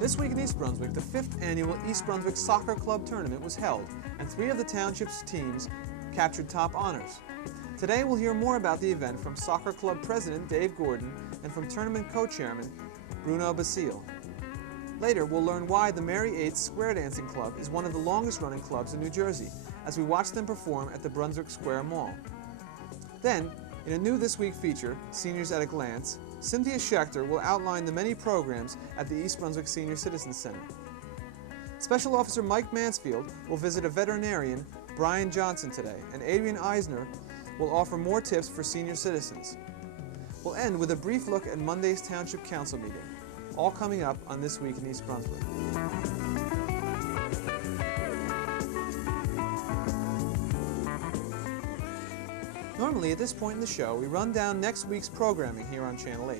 This week in East Brunswick, the 5th annual East Brunswick Soccer Club tournament was held, and 3 of the township's teams captured top honors. Today we'll hear more about the event from Soccer Club President Dave Gordon and from Tournament Co-Chairman Bruno Basile. Later we'll learn why the Merri 8th Square Dancing Club is one of the longest running clubs in New Jersey, as we watch them perform at the Brunswick Square Mall. Then, in a new This Week feature, Seniors at a Glance, Cynthia Schechter will outline the many programs at the East Brunswick Senior Citizen Center. Special Officer Mike Mansfield will visit a veterinarian, Brian Johnson, today, and Adrian Eisner will offer more tips for senior citizens. We'll end with a brief look at Monday's Township Council meeting, all coming up on This Week in East Brunswick. Normally, at this point in the show, we run down next week's programming here on Channel 8.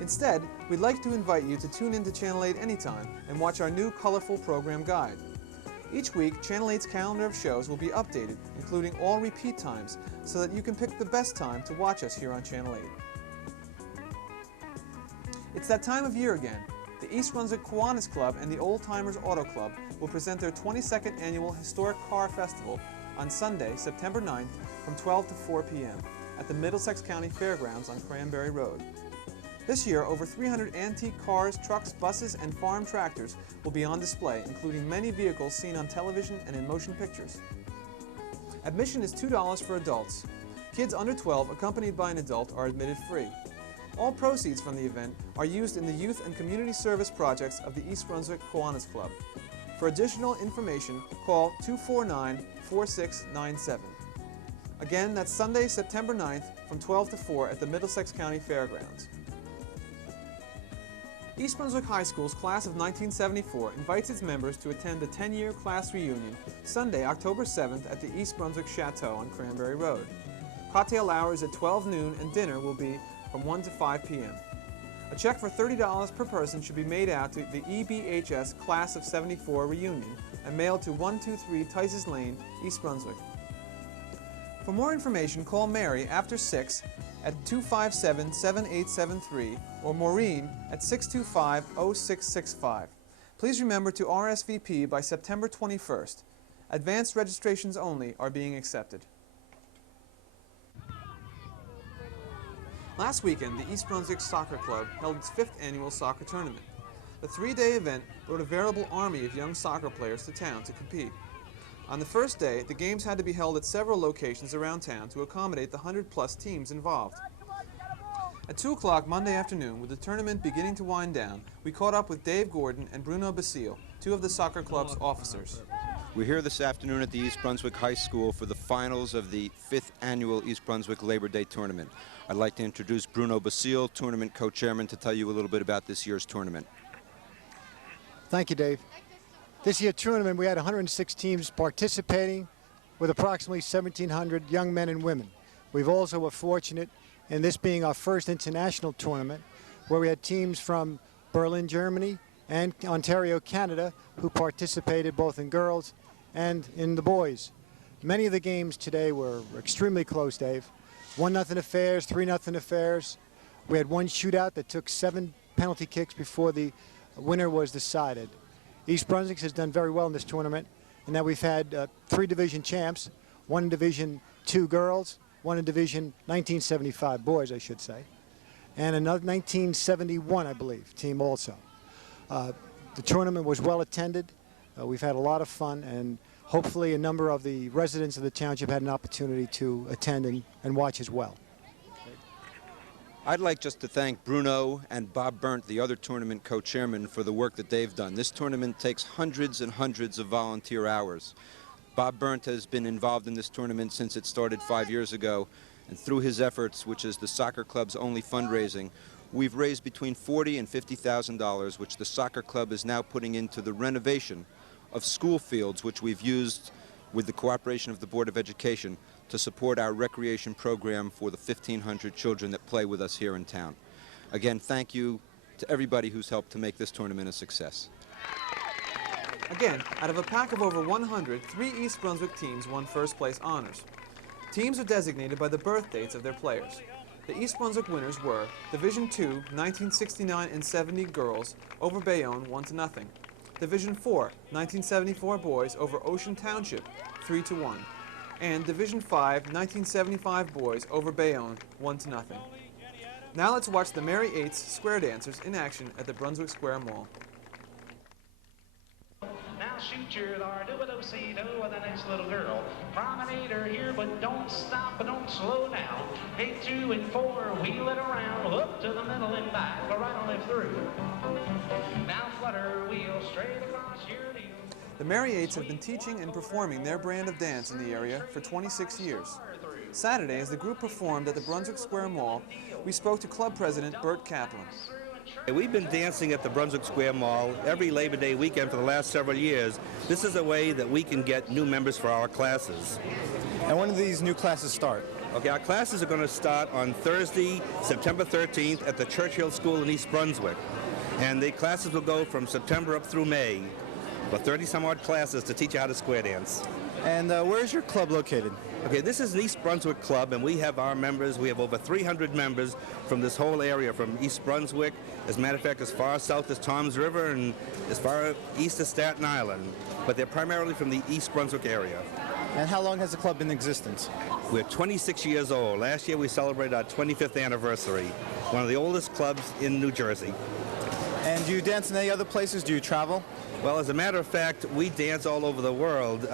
Instead, we'd like to invite you to tune into Channel 8 anytime and watch our new colorful program guide. Each week, Channel 8's calendar of shows will be updated, including all repeat times, so that you can pick the best time to watch us here on Channel 8. It's that time of year again. The East Brunswick Kiwanis Club and the Old Timers Auto Club will present their 22nd annual Historic Car Festival on Sunday, September 9th from 12 to 4 p.m. at the Middlesex County Fairgrounds on Cranberry Road. This year, over 300 antique cars, trucks, buses, and farm tractors will be on display, including many vehicles seen on television and in motion pictures. Admission is $2 for adults. Kids under 12 accompanied by an adult are admitted free. All proceeds from the event are used in the youth and community service projects of the East Brunswick Kiwanis Club. For additional information, call 249-4697. Again, that's Sunday, September 9th from 12 to 4 at the Middlesex County Fairgrounds. East Brunswick High School's class of 1974 invites its members to attend the 10-year class reunion Sunday, October 7th at the East Brunswick Chateau on Cranberry Road. Cocktail hours at 12 noon and dinner will be from 1 to 5 p.m. A check for $30 per person should be made out to the EBHS Class of 74 reunion and mailed to 123 Tices Lane, East Brunswick. For more information, call Merri after 6 at 257-7873 or Maureen at 625-0665. Please remember to RSVP by September 21st. Advanced registrations only are being accepted. Last weekend, the East Brunswick Soccer Club held its 5th annual soccer tournament. The 3-day event brought a veritable army of young soccer players to town to compete. On the first day, the games had to be held at several locations around town to accommodate the 100-plus teams involved. At 2 o'clock Monday afternoon, with the tournament beginning to wind down, we caught up with Dave Gordon and Bruno Basile, 2 of the soccer club's officers. We're here this afternoon at the East Brunswick High School for the finals of the 5th annual East Brunswick Labor Day tournament. I'd like to introduce Bruno Basile, tournament co-chairman, to tell you a little bit about this year's tournament. Thank you, Dave. This year's tournament, we had 106 teams participating with approximately 1,700 young men and women. We've also were fortunate in this being our first international tournament where we had teams from Berlin, Germany and Ontario, Canada, who participated both in girls and in the boys. Many of the games today were extremely close, Dave. 1-0 affairs, 3-0 affairs. We had one shootout that took 7 penalty kicks before the winner was decided. East Brunswick has done very well in this tournament, and that we've had 3 division champs, 1 in Division 2 girls, 1 in Division 1975 boys, I should say, and another 1971, I believe, team also. The tournament was well attended. We've had a lot of fun, and hopefully a number of the residents of the township had an opportunity to attend and watch as well. I'd like just to thank Bruno and Bob Burnt, the other tournament co-chairman, for the work that they've done. This tournament takes hundreds and hundreds of volunteer hours. Bob Burnt has been involved in this tournament since it started 5 years ago, and through his efforts, which is the soccer club's only fundraising, we've raised between $40,000 and $50,000, which the soccer club is now putting into the renovation of school fields, which we've used with the cooperation of the Board of Education to support our recreation program for the 1,500 children that play with us here in town. Again, thank you to everybody who's helped to make this tournament a success. Again, out of a pack of over 100, 3 East Brunswick teams won first place honors. Teams are designated by the birth dates of their players. The East Brunswick winners were Division II, 1969 and 70 girls over Bayonne 1-0. Division IV, 1974 boys over Ocean Township 3-1. And Division V, 1975 boys over Bayonne 1-0. Now let's watch the Merri Eights square dancers in action at the Brunswick Square Mall. Now shoot your do-a-do-see-do with the next little girl. Promenade her here, but don't stop and don't slow down. 8, 2, and 4, wheel it around, up to the middle and back, or right on left through. Now flutter wheel straight across your deal. The Merri Eights have been teaching and performing their brand of dance in the area for 26 years. Saturday, as the group performed at the Brunswick Square Mall, we spoke to Club President Bert Kaplan. We've been dancing at the Brunswick Square Mall every Labor Day weekend for the last several years. This is a way that we can get new members for our classes. And when do these new classes start? Okay, our classes are going to start on Thursday, September 13th at the Churchill School in East Brunswick. And the classes will go from September up through May for 30-some-odd classes to teach you how to square dance. And where is your club located? Okay, this is an East Brunswick club, and we have our members. We have over 300 members from this whole area, from East Brunswick, as a matter of fact, as far south as Toms River and as far east as Staten Island. But they're primarily from the East Brunswick area. And how long has the club been in existence? We're 26 years old. Last year we celebrated our 25th anniversary. One of the oldest clubs in New Jersey. And do you dance in any other places? Do you travel? Well, as a matter of fact, we dance all over the world.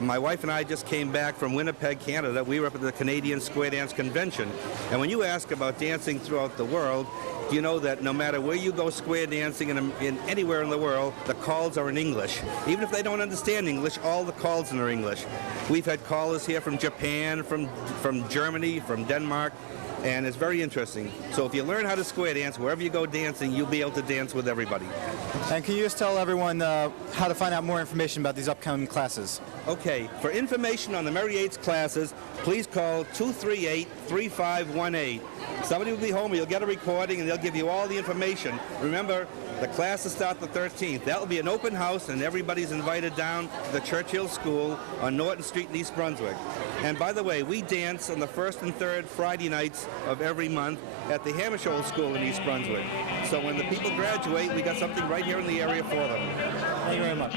My wife and I just came back from Winnipeg, Canada. We were up at the Canadian Square Dance Convention. And when you ask about dancing throughout the world, you know that no matter where you go square dancing in anywhere in the world, the calls are in English. Even if they don't understand English, all the calls are in English. We've had callers here from Japan, from Germany, from Denmark, and it's very interesting. So if you learn how to square dance, wherever you go dancing, you'll be able to dance with everybody. And can you just tell everyone how to find out more information about these upcoming classes? Okay, for information on the Merri Eights classes, please call 238-3518. Somebody will be home, you'll get a recording, and they'll give you all the information. Remember, the classes start the 13th. That will be an open house, and everybody's invited down to the Churchill School on Norton Street in East Brunswick. And by the way, we dance on the first and third Friday nights of every month at the Hammersholt School in East Brunswick. So when the people graduate, we got something right here in the area for them. Thank you very much.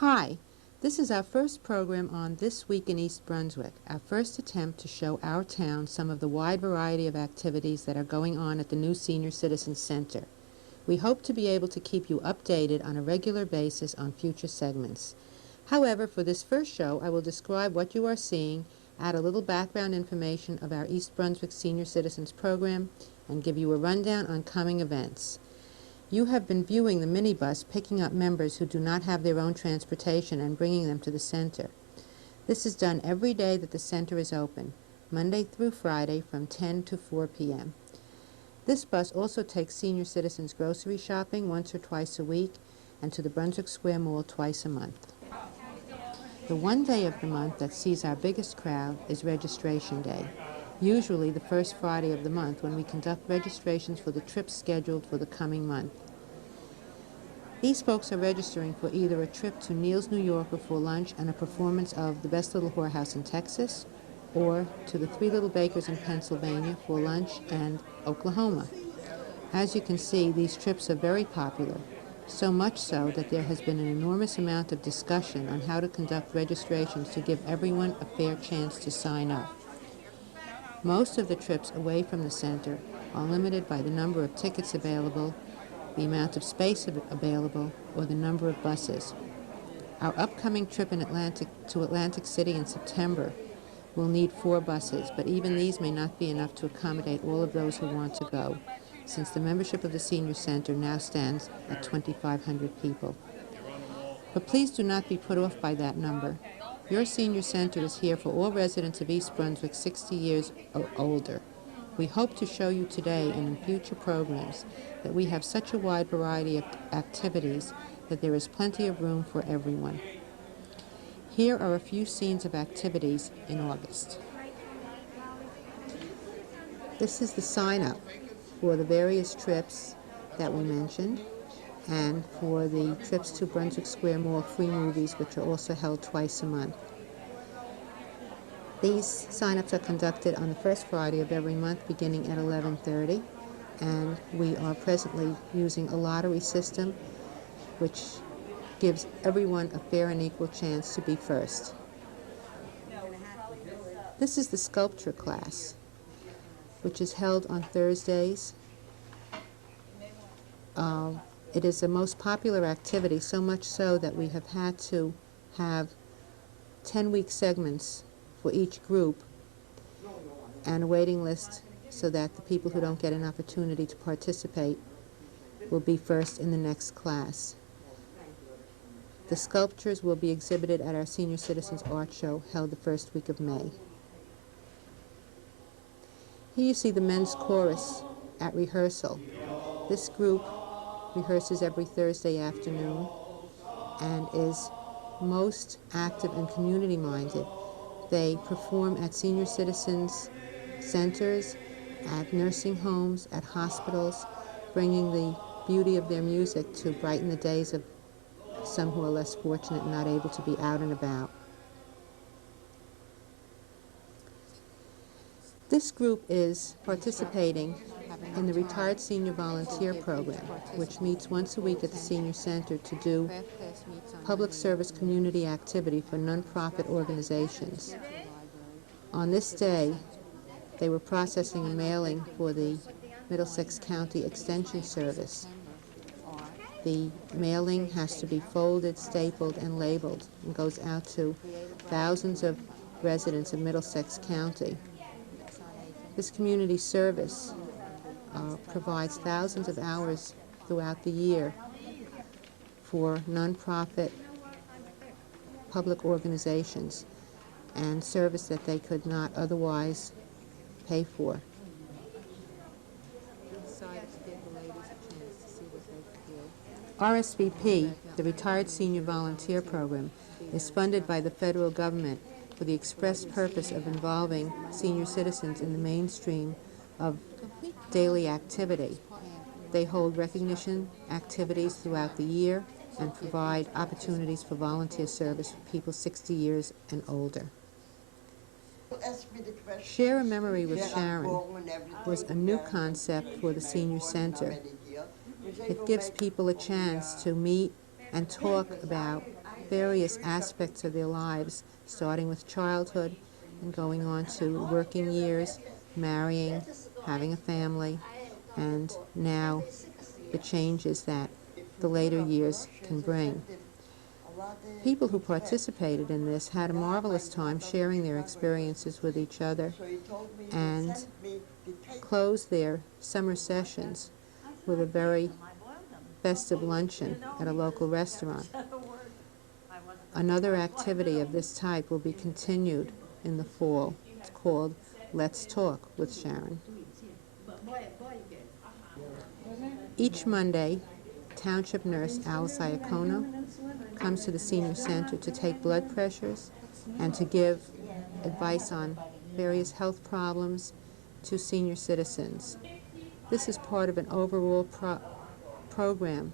Hi, this is our first program on This Week in East Brunswick, our first attempt to show our town some of the wide variety of activities that are going on at the new Senior Citizens Center. We hope to be able to keep you updated on a regular basis on future segments. However, for this first show, I will describe what you are seeing, add a little background information of our East Brunswick Senior Citizens program, and give you a rundown on coming events. You have been viewing the minibus picking up members who do not have their own transportation and bringing them to the center. This is done every day that the center is open, Monday through Friday from 10 to 4 p.m. This bus also takes senior citizens grocery shopping once or twice a week and to the Brunswick Square Mall twice a month. The one day of the month that sees our biggest crowd is Registration Day, usually the first Friday of the month when we conduct registrations for the trips scheduled for the coming month. These folks are registering for either a trip to Neil's, New York for lunch and a performance of The Best Little Whorehouse in Texas, or to the Three Little Bakers in Pennsylvania for lunch and Oklahoma. As you can see, these trips are very popular, so much so that there has been an enormous amount of discussion on how to conduct registrations to give everyone a fair chance to sign up. Most of the trips away from the center are limited by the number of tickets available, the amount of space available, or the number of buses. Our upcoming trip to Atlantic City in September will need 4 buses, but even these may not be enough to accommodate all of those who want to go, since the membership of the Senior Center now stands at 2,500 people. But please do not be put off by that number. Your Senior Center is here for all residents of East Brunswick 60 years or older. We hope to show you today and in future programs that we have such a wide variety of activities that there is plenty of room for everyone. Here are a few scenes of activities in August. This is the sign-up for the various trips that we mentioned and for the trips to Brunswick Square Mall free movies, which are also held twice a month. These sign-ups are conducted on the first Friday of every month beginning at 11:30, and we are presently using a lottery system which gives everyone a fair and equal chance to be first. This is the sculpture class, which is held on Thursdays. It is the most popular activity, so much so that we have had to have 10-week segments for each group and a waiting list so that the people who don't get an opportunity to participate will be first in the next class. The sculptures will be exhibited at our Senior Citizens Art Show held the first week of May. Here you see the men's chorus at rehearsal. This group rehearses every Thursday afternoon and is most active and community-minded. They perform at senior citizens centers, at nursing homes, at hospitals, bringing the beauty of their music to brighten the days of some who are less fortunate and not able to be out and about. This group is participating in the Retired Senior Volunteer Program, which meets once a week at the Senior Center to do public service community activity for nonprofit organizations. On this day, they were processing a mailing for the Middlesex County Extension Service. The mailing has to be folded, stapled, and labeled and goes out to thousands of residents of Middlesex County. This community service provides thousands of hours throughout the year for nonprofit public organizations and service that they could not otherwise pay for. RSVP, the Retired Senior Volunteer Program, is funded by the federal government for the express purpose of involving senior citizens in the mainstream of daily activity. They hold recognition activities throughout the year and provide opportunities for volunteer service for people 60 years and older. Share a Memory with Sharon was a new concept for the Senior Center. It gives people a chance to meet and talk about various aspects of their lives, starting with childhood and going on to working years, marrying, having a family, and now the changes that the later years can bring. People who participated in this had a marvelous time sharing their experiences with each other and closed their summer sessions with a very festive luncheon at a local restaurant. Another activity of this type will be continued in the fall. It's called Let's Talk with Sharon. Each Monday, Township Nurse Alice Iacono comes to the Senior Center to take blood pressures and to give advice on various health problems to senior citizens. This is part of an overall program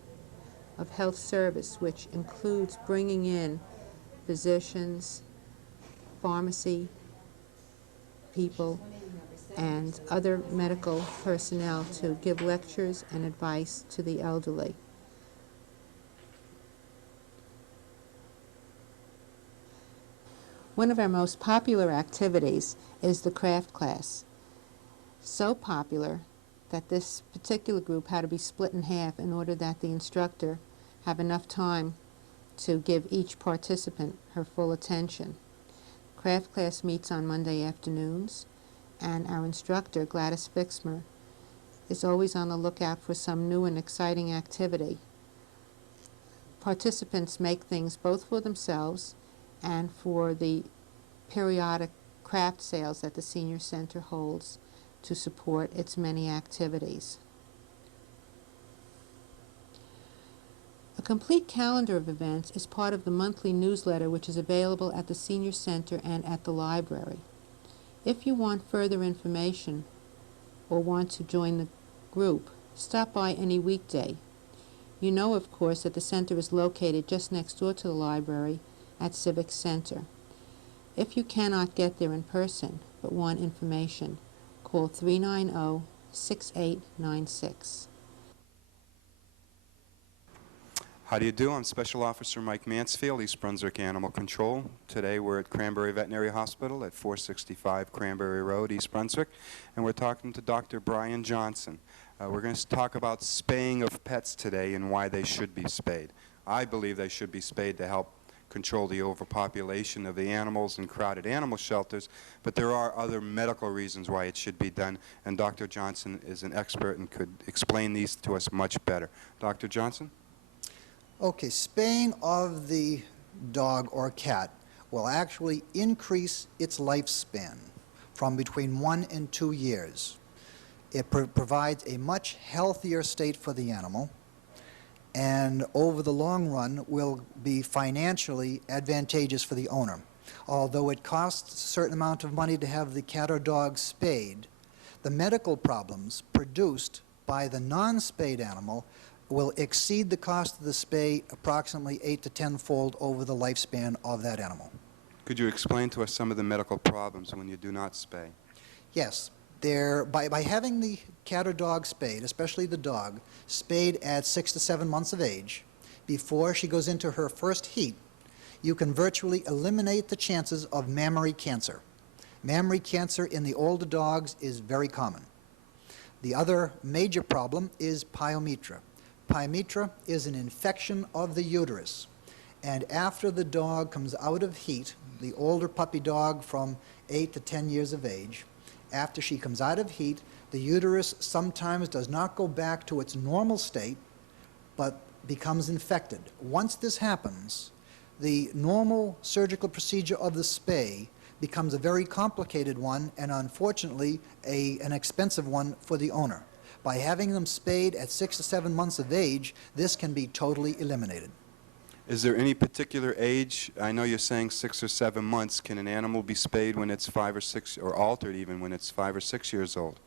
of health service, which includes bringing in physicians, pharmacy people, and other medical personnel to give lectures and advice to the elderly. One of our most popular activities is the craft class. So popular that this particular group had to be split in half in order that the instructor have enough time to give each participant her full attention. Craft class meets on Monday afternoons, and our instructor, Gladys Fixmer, is always on the lookout for some new and exciting activity. Participants make things both for themselves and for the periodic craft sales that the Senior Center holds to support its many activities. A complete calendar of events is part of the monthly newsletter, which is available at the Senior Center and at the library. If you want further information or want to join the group, stop by any weekday. You know, of course, that the center is located just next door to the library at Civic Center. If you cannot get there in person but want information, call 390-6896. How do you do? I'm Special Officer Mike Mansfield, East Brunswick Animal Control. Today we're at Cranberry Veterinary Hospital at 465 Cranberry Road, East Brunswick, and we're talking to Dr. Brian Johnson. We're going to talk about spaying of pets today and why they should be spayed. I believe they should be spayed to help control the overpopulation of the animals in crowded animal shelters, but there are other medical reasons why it should be done, and Dr. Johnson is an expert and could explain these to us much better. Dr. Johnson? Okay, spaying of the dog or cat will actually increase its lifespan from between 1 and 2 years. It provides a much healthier state for the animal, and over the long run will be financially advantageous for the owner. Although it costs a certain amount of money to have the cat or dog spayed, the medical problems produced by the non-spayed animal will exceed the cost of the spay approximately 8 to 10-fold over the lifespan of that animal. Could you explain to us some of the medical problems when you do not spay? Yes. By having the cat or dog spayed, especially the dog, spayed at 6 to 7 months of age, before she goes into her first heat, you can virtually eliminate the chances of mammary cancer. Mammary cancer in the older dogs is very common. The other major problem is pyometra. Pyometra is an infection of the uterus, and after the dog comes out of heat, the older puppy dog from 8 to 10 years of age, after she comes out of heat, the uterus sometimes does not go back to its normal state, but becomes infected. Once this happens, the normal surgical procedure of the spay becomes a very complicated one, and unfortunately an expensive one for the owner. By having them spayed at 6 to 7 months of age, this can be totally eliminated. Is there any particular age? I know you're saying 6 or 7 months. Can an animal be spayed when it's 5 or 6, or altered even when it's 5 or 6 years old?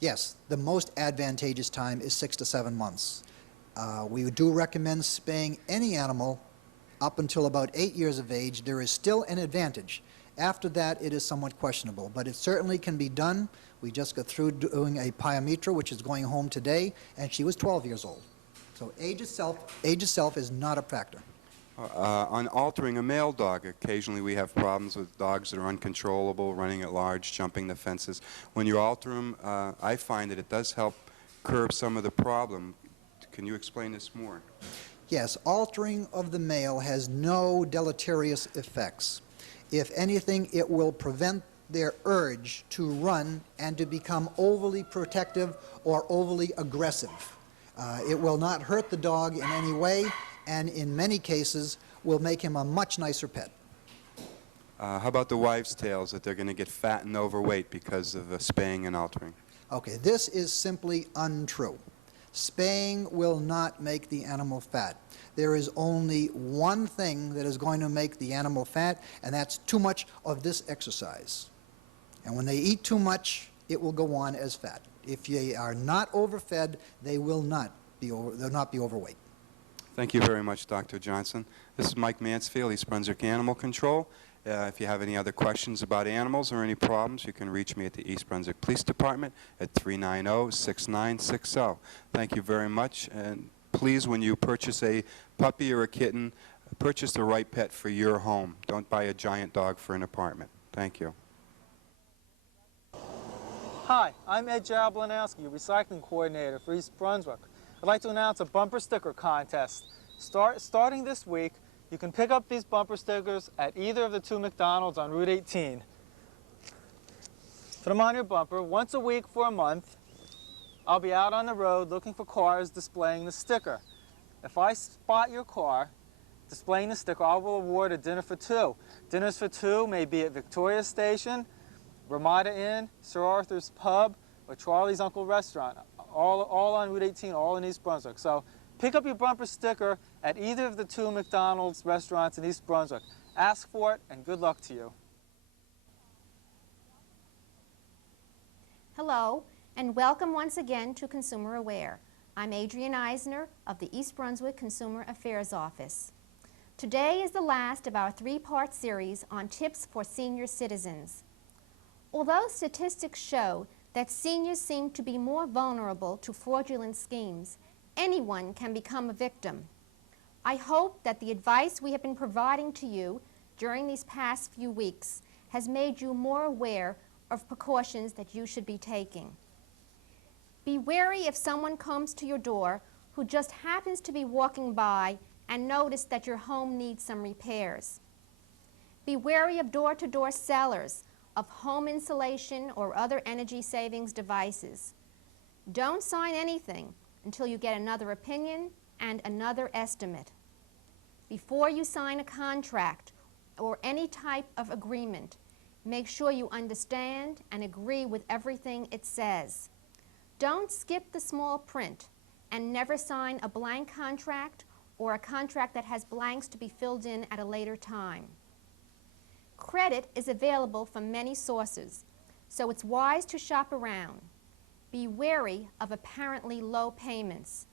Yes, the most advantageous time is 6 to 7 months. We do recommend spaying any animal up until about 8 years of age. There is still an advantage. After that, it is somewhat questionable, but it certainly can be done. We just got through doing a pyometra, which is going home today, and she was 12 years old. So age itself is not a factor. On altering a male dog, occasionally we have problems with dogs that are uncontrollable, running at large, jumping the fences. When you alter them, I find that it does help curb some of the problem. Can you explain this more? Yes, altering of the male has no deleterious effects. If anything, it will prevent their urge to run and to become overly protective or overly aggressive. It will not hurt the dog in any way, and in many cases will make him a much nicer pet. How about the wives' tales that they're going to get fat and overweight because of spaying and altering? Okay, this is simply untrue. Spaying will not make the animal fat. There is only one thing that is going to make the animal fat, and that's too much of this exercise. And when they eat too much, it will go on as fat. If they are not overfed, they will not be overweight. Thank you very much, Dr. Johnson. This is Mike Mansfield, East Brunswick Animal Control. If you have any other questions about animals or any problems, you can reach me at the East Brunswick Police Department at 390-6960. Thank you very much, and please, when you purchase a puppy or a kitten, purchase the right pet for your home. Don't buy a giant dog for an apartment. Thank you. Hi, I'm Ed Jarablanowski, Recycling Coordinator for East Brunswick. I'd like to announce a bumper sticker contest. Starting this week, you can pick up these bumper stickers at either of the 2 McDonald's on Route 18. Put them on your bumper. Once a week for a month, I'll be out on the road looking for cars displaying the sticker. If I spot your car displaying the sticker, I will award a dinner for 2. Dinners for 2 may be at Victoria Station, Ramada Inn, Sir Arthur's Pub, or Charlie's Uncle Restaurant, all on Route 18, all in East Brunswick. So pick up your bumper sticker at either of the 2 McDonald's restaurants in East Brunswick. Ask for it, and good luck to you. Hello, and welcome once again to Consumer Aware. I'm Adrienne Eisner of the East Brunswick Consumer Affairs Office. Today is the last of our three-part series on tips for senior citizens. Although statistics show that seniors seem to be more vulnerable to fraudulent schemes, anyone can become a victim. I hope that the advice we have been providing to you during these past few weeks has made you more aware of precautions that you should be taking. Be wary if someone comes to your door who just happens to be walking by and notice that your home needs some repairs. Be wary of door-to-door sellers of home insulation or other energy savings devices. Don't sign anything until you get another opinion and another estimate. Before you sign a contract or any type of agreement, make sure you understand and agree with everything it says. Don't skip the small print and never sign a blank contract or a contract that has blanks to be filled in at a later time. Credit is available from many sources, so it's wise to shop around. Be wary of apparently low payments.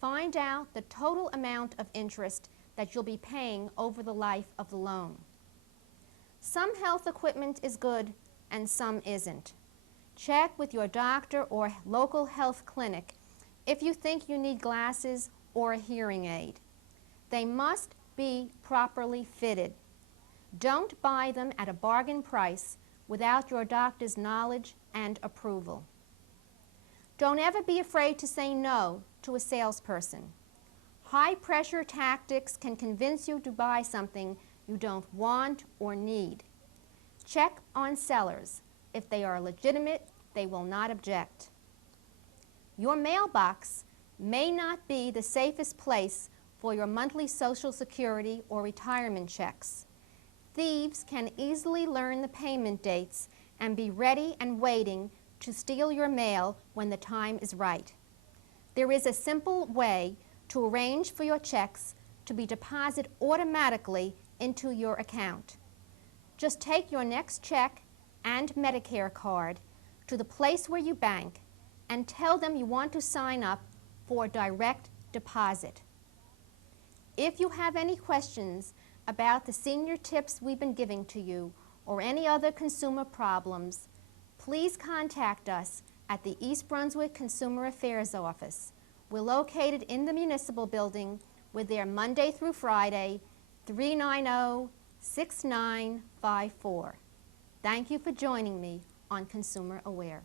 Find out the total amount of interest that you'll be paying over the life of the loan. Some health equipment is good and some isn't. Check with your doctor or local health clinic if you think you need glasses or a hearing aid. They must be properly fitted. Don't buy them at a bargain price without your doctor's knowledge and approval. Don't ever be afraid to say no to a salesperson. High-pressure tactics can convince you to buy something you don't want or need. Check on sellers. If they are legitimate, they will not object. Your mailbox may not be the safest place for your monthly Social Security or retirement checks. Thieves can easily learn the payment dates and be ready and waiting to steal your mail when the time is right. There is a simple way to arrange for your checks to be deposited automatically into your account. Just take your next check and Medicare card to the place where you bank and tell them you want to sign up for direct deposit. If you have any questions about the senior tips we've been giving to you or any other consumer problems, please contact us at the East Brunswick Consumer Affairs Office. We're located in the municipal building. We're there Monday through Friday, 390-6954. Thank you for joining me on Consumer Aware.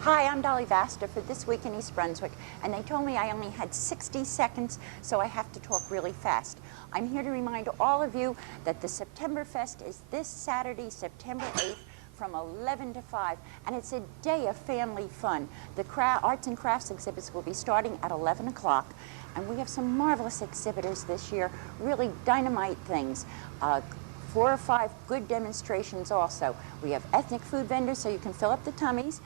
Hi, I'm Dolly Vaster for This Week in East Brunswick, and they told me I only had 60 seconds, so I have to talk really fast. I'm here to remind all of you that the September Fest is this Saturday, September 8th, from 11 to 5, and it's a day of family fun. The arts and crafts exhibits will be starting at 11 o'clock, and we have some marvelous exhibitors this year, really dynamite things. 4 or 5 good demonstrations also. We have ethnic food vendors so you can fill up the tummies.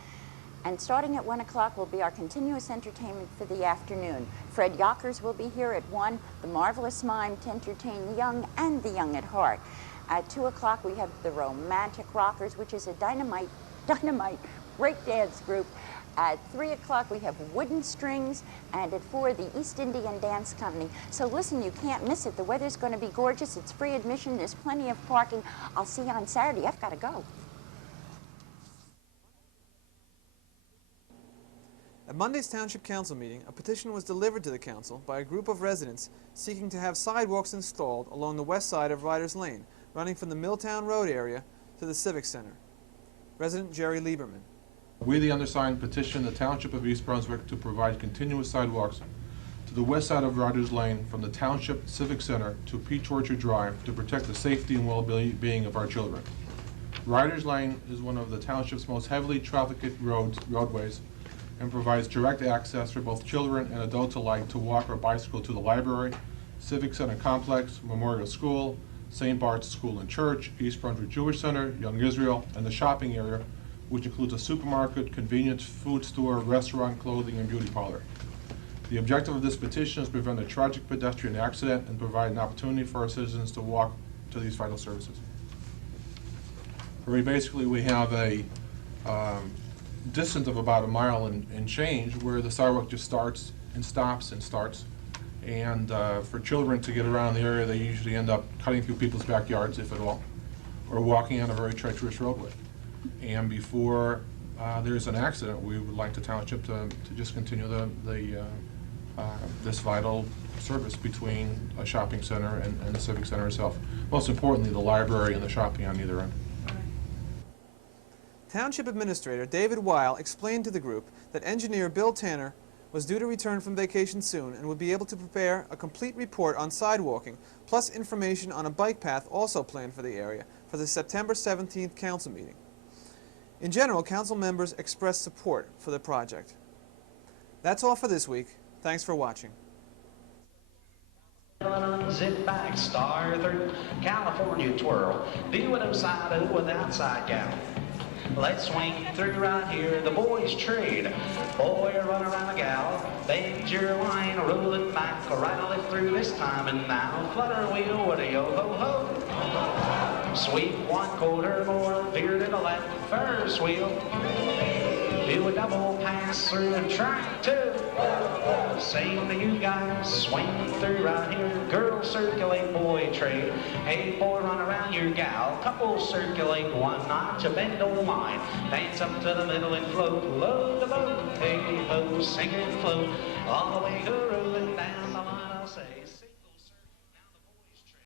And starting at 1 o'clock will be our continuous entertainment for the afternoon. Fred Yockers will be here at 1, the Marvelous Mime to entertain the young and the young at heart. At 2 o'clock we have the Romantic Rockers, which is a dynamite breakdance group. At 3 o'clock we have Wooden Strings, and at 4 the East Indian Dance Company. So listen, you can't miss it. The weather's going to be gorgeous. It's free admission. There's plenty of parking. I'll see you on Saturday. I've got to go. At Monday's Township Council meeting, a petition was delivered to the Council by a group of residents seeking to have sidewalks installed along the west side of Ryders Lane, running from the Milltown Road area to the Civic Center. Resident Jerry Lieberman. We, the undersigned, petition the Township of East Brunswick to provide continuous sidewalks to the west side of Ryders Lane from the Township Civic Center to Peach Orchard Drive to protect the safety and well-being of our children. Ryders Lane is one of the Township's most heavily trafficked roadways and provides direct access for both children and adults alike to walk or bicycle to the library, Civic Center Complex, Memorial School, St. Bart's School and Church, East Brunswick Jewish Center, Young Israel, and the shopping area, which includes a supermarket, convenience food store, restaurant, clothing, and beauty parlor. The objective of this petition is to prevent a tragic pedestrian accident and provide an opportunity for our citizens to walk to these vital services. where we have a distance of about 1 mile and change, where the sidewalk just starts and stops and starts. And for children to get around the area, they usually end up cutting through people's backyards, if at all, or walking on a very treacherous roadway. And before there's an accident, we would like the township to just continue this vital service between a shopping center and the civic center itself. Most importantly, the library and the shopping on either end. Township Administrator David Weil explained to the group that engineer Bill Tanner was due to return from vacation soon and would be able to prepare a complete report on sidewalking, plus information on a bike path also planned for the area for the September 17th council meeting. In general, council members expressed support for the project. That's all for this week. Thanks for watching. Zip back, star through California twirl, do it outside with outside gal. Let's swing through right here, the boys trade. Boy, run around a gal, bend your line, rolling back, right on lift through this time, and now flutter wheel with a yo-ho-ho. Sweep 1/4 more, veer to the left, first wheel. Do a double pass through and track 2. Same to you guys, swing through right here. Girl circulate, boy trade. Hey boy, run around your gal. Couple circulate, one notch, a bend don't mind. Dance up to the middle and float, low to low. Hey ho, sing and float, all the way rolling down the line, I'll say.